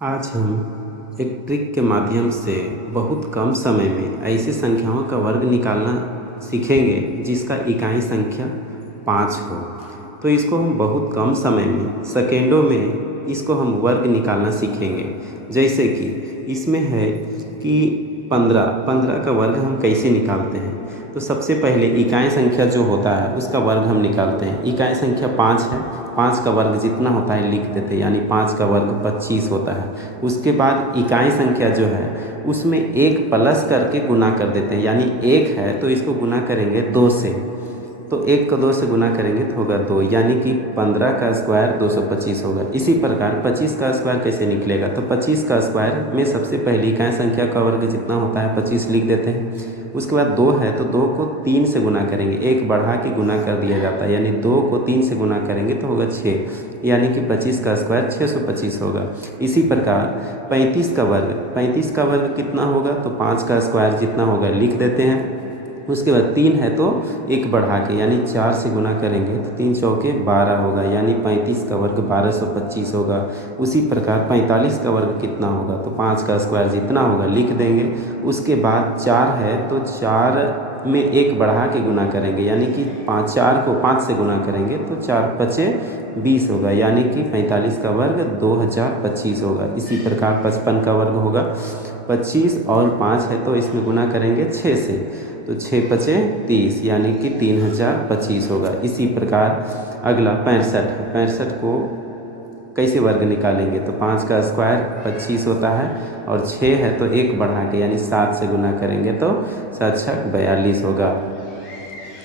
आज हम एक ट्रिक के माध्यम से बहुत कम समय में ऐसी संख्याओं का वर्ग निकालना सीखेंगे जिसका इकाई संख्या 5 हो। तो इसको हम बहुत कम समय में सेकेंडों में इसको हम वर्ग निकालना सीखेंगे। जैसे कि इसमें है कि 15 का वर्ग हम कैसे निकालते हैं। तो सबसे पहले इकाई संख्या जो होता है उसका वर्ग हम निकालते हैं। इकाई संख्या 5 है, 5 का वर्ग जितना होता है लिख देते हैं, यानी 5 का वर्ग 25 होता है। उसके बाद इकाई संख्या जो है उसमें एक प्लस करके गुना कर देते हैं, यानी 1 है तो इसको गुना करेंगे 2 से, तो 1 को 2 से गुना करेंगे तो होगा 2, यानी कि 15 का स्क्वायर 225 होगा। इसी प्रकार 25 का स्क्वायर कैसे निकलेगा, तो 25 का स्क्वायर में सबसे पहले इकाई संख्या का वर्ग जितना होता है 25 लिख देते हैं। उसके बाद 2 है तो 2 को 3 से गुना करेंगे, 1 बढ़ा के गुना कर दिया जाता है, यानी 2 को 3 से गुना करेंगे तो होगा 6, यानी कि 25 का स्क्वायर 625 होगा। इसी प्रकार 35 का वर्ग कितना होगा, तो 5 का स्क्वायर जितना होगा लिख देते हैं। उसके बाद 3 है तो 1 बढ़ा के यानी 4 से गुना करेंगे तो 3 चौके 12 होगा, यानी 35 का वर्ग 1225 होगा। उसी प्रकार 45 का वर्ग कितना होगा, तो 5 का स्क्वायर जितना होगा लिख देंगे। उसके बाद 4 है तो 4 में 1 बढ़ा के गुना करेंगे, यानी कि 4 को 5 से गुना करेंगे तो 4 पचे 20 होगा, यानी कि 45 का वर्ग 2025 होगा। इसी प्रकार 55 का वर्ग होगा 25 और 5 है तो इसमें गुना करेंगे 6 से, तो 6 पचे 30, यानी कि 3025 होगा। इसी प्रकार अगला 65 को कैसे वर्ग निकालेंगे, तो 5 का स्क्वायर 25 होता है और 6 है तो 1 बढ़ा के यानी 7 से गुना करेंगे तो 7 छक 42 होगा।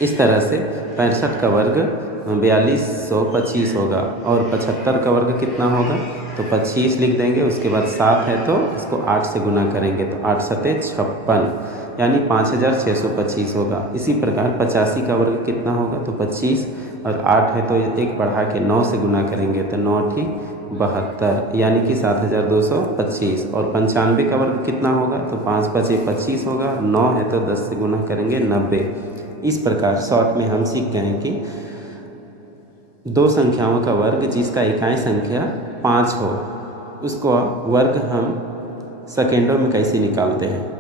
इस तरह से 65 का वर्ग 4225 होगा। और 75 का वर्ग कितना होगा, तो 25 लिख देंगे। उसके बाद 7 है तो इसको 8 से गुना करेंगे तो 8 सते 56, यानी 5625 होगा। इसी प्रकार 85 का वर्ग कितना होगा, तो 25 और 8 है तो 1 बढ़ा के 9 से गुना करेंगे तो 9 ठी 72, यानी कि 7225। और 95 का वर्ग कितना होगा, तो 5 पचे 25 होगा, 9 है तो 10 से गुना करेंगे 90। इस प्रकार शॉर्ट में हम सीख गए हैं कि दो संख्याओं का वर्ग जिसका इकाई संख्या 5 हो उसको वर्ग हम सेकेंडों में कैसे निकालते हैं।